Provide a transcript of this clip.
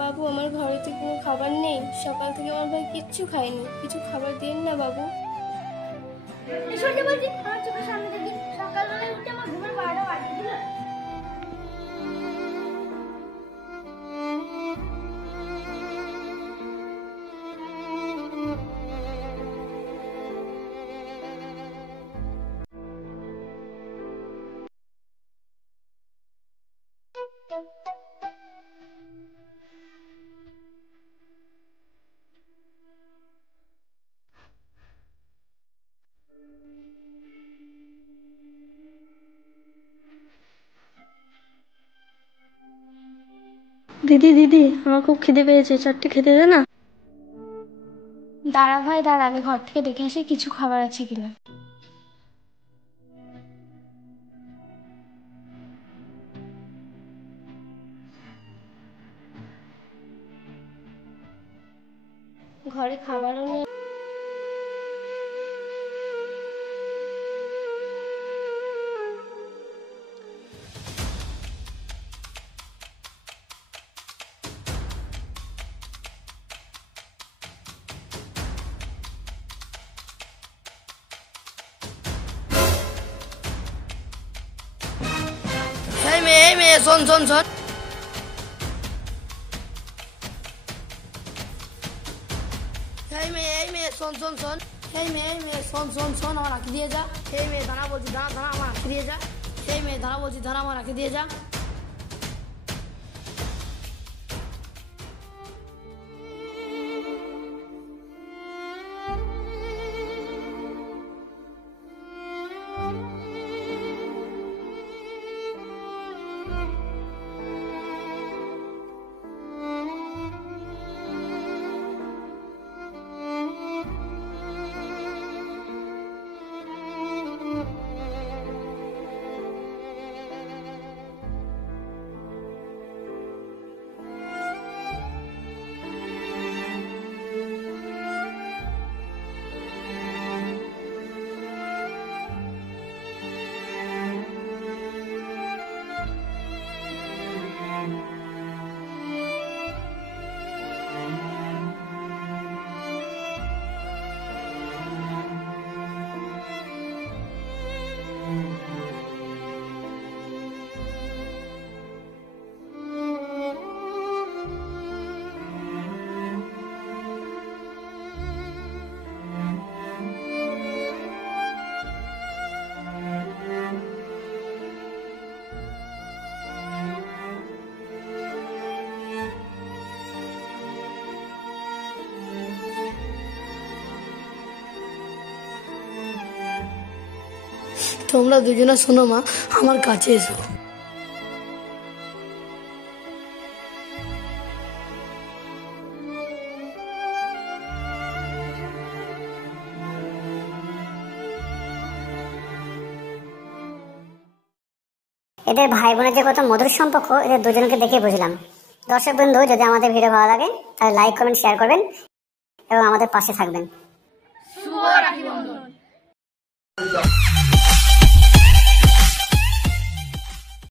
বাবু, আমার ঘরে তো কোনো খাবার নেই। সকাল থেকে আমার ভাই কিচ্ছু খায়নি। কিছু খাবার দিন না বাবু। সকালবেলায় উঠে আমার ঘুমের 12টা বাজিয়ে দিল। দিদি দিদি, আমার খুব খিদে পেয়েছে, চারটে খেতে দে না। দাঁড়া ভাই দাঁড়া, আমি ঘর থেকে দেখে আসি কিছু খাবার আছে কিনা। ঘরে খাবারও নেই। এই মেয়ে শোন শোন শোন। এই মেয়ে শোন শোন শোন। এই মেয়ে শোন শোন শোন, আমার রাখি দিয়ে যা। এই মেয়ে দাঁড়া বলছি, দাঁড়া দাঁড়া, আমার রাখি দিয়ে যা। এই মেয়ে দাঁড়া বলছি, দাঁড়া, আমার রাখি দিয়ে যা। তোমরা দুজনে শোনো মা, আমার কাছে এসো। এদের ভাই বোনের যে কত মধুর সম্পর্ক, এদের দুজনকে দেখে বুঝলাম। দর্শক বন্ধু, যদি আমাদের ভিডিও ভালো লাগে তাহলে লাইক কমেন্ট শেয়ার করবেন এবং আমাদের পাশে থাকবেন। শুভ রাখি বন্ধন।